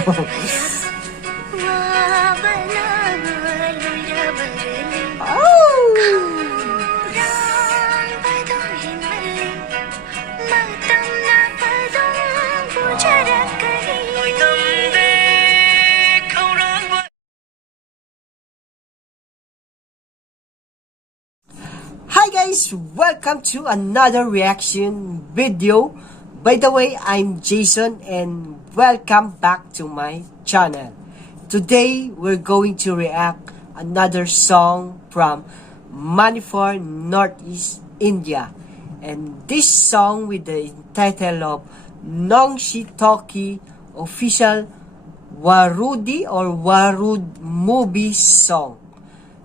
Hi guys, welcome to another reaction video. By the way, I'm Jayson and welcome back to my channel. Today, we're going to react another song from Manipur, Northeast India. And this song with the title of Nungshithokke official Waroude or Waroude movie song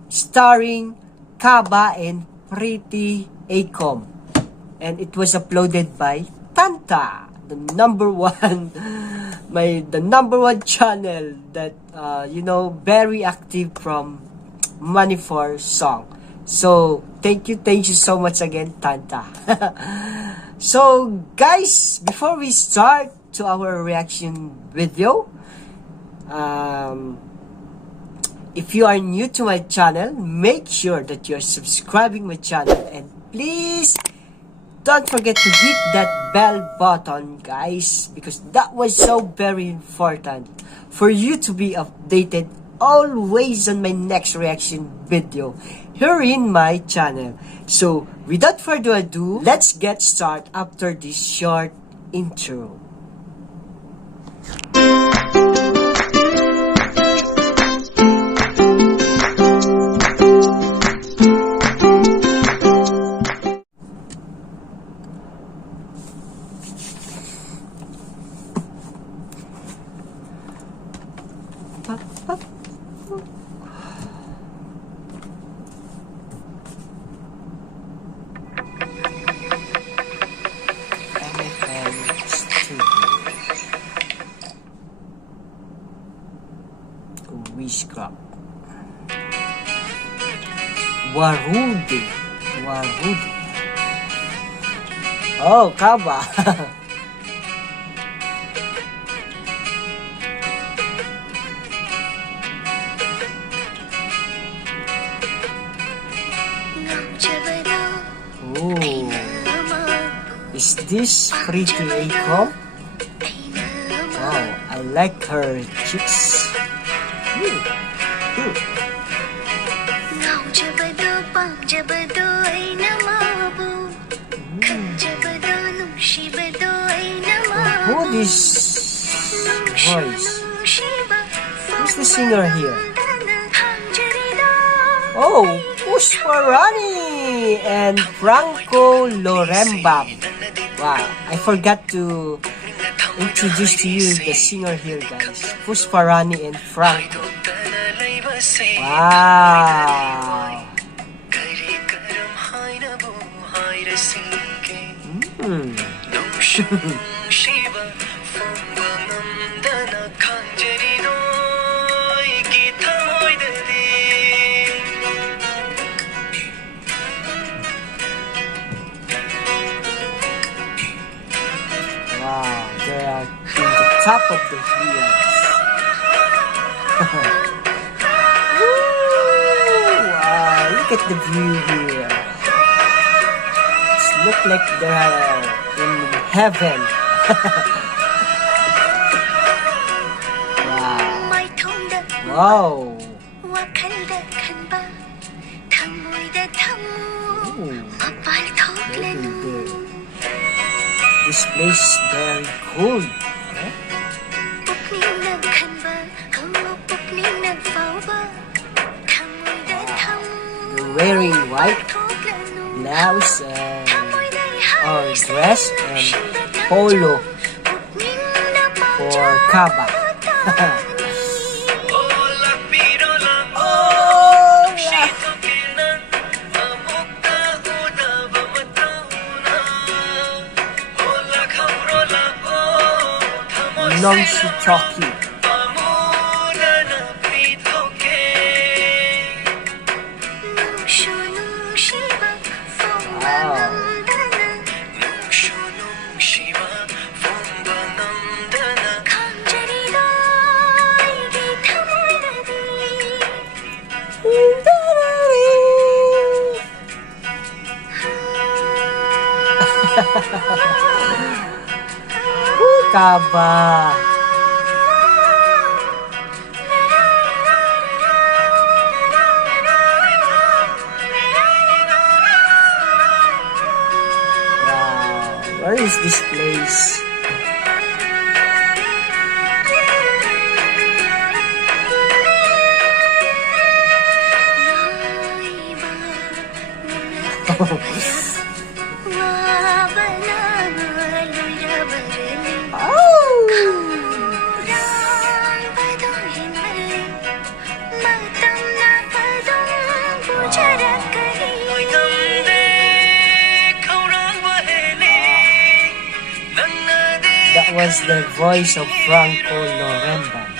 starring Kaba and Pretty Acom, and it was uploaded by Tantha, the number one channel that very active from Manipur song. So thank you so much again, Tantha. So guys, before we start to our reaction video, if you are new to my channel, make sure that you're subscribing my channel, and please don't forget to hit that bell button, guys, because that was so very important for you to be updated always on my next reaction video here in my channel. So without further ado, let's get started after this short intro. Wishcraft. Waroude. Oh, Kaba. Oh, is this Pretty Acom? Wow, I like her cheeks. Who this voice? Who's the singer here? Oh, Pusparani and Franco Lorembab. Wow, I forgot to introduce to you the singer here, guys. Pusparani and Franco. Wow. Wow, they are in the top of the hills. Wow, look at the view here. It looks like they're in heaven. Wow. This place is very cool. You're wearing white blouse or dress and polo for Kaba. Nungshithokke. Kaba. Wow, where is this place? That was the voice of Franco Loremban.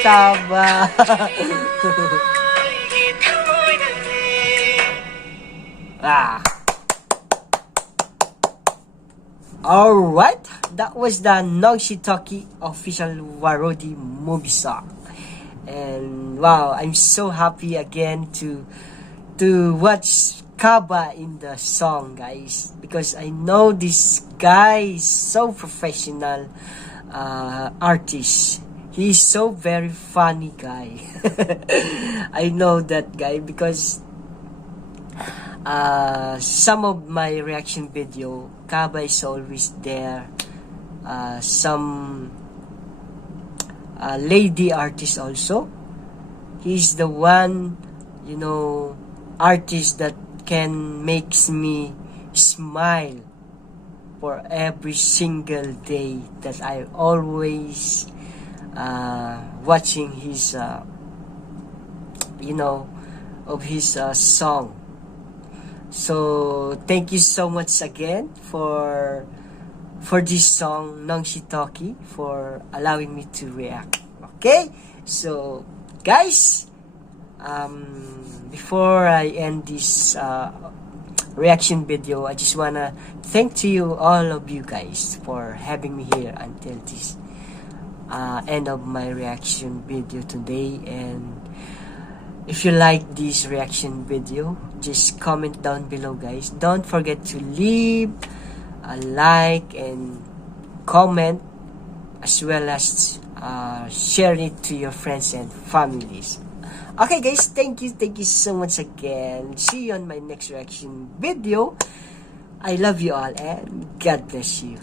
Taba. Alright, that was the Nungshithokke official Waroude movie song. And wow, I'm so happy again to watch Kaba in the song, guys, because I know this guy is so professional artist. He's so very funny guy. I know that guy because some of my reaction video, Kaba is always there. Some lady artist also. He's the one, you know, artist that can makes me smile for every single day that I always watching his you know, of his song. So thank you so much again for this song Nungshithokke, for allowing me to react. Okay, so guys, before I end this reaction video, I just wanna thank to you, all of you guys, for having me here until this end of my reaction video today. And if you like this reaction video, just comment down below, guys. Don't forget to leave a like and comment, as well as share it to your friends and families. Okay guys, thank you so much again. See you on my next reaction video. I love you all and God bless you.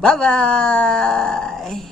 Bye bye.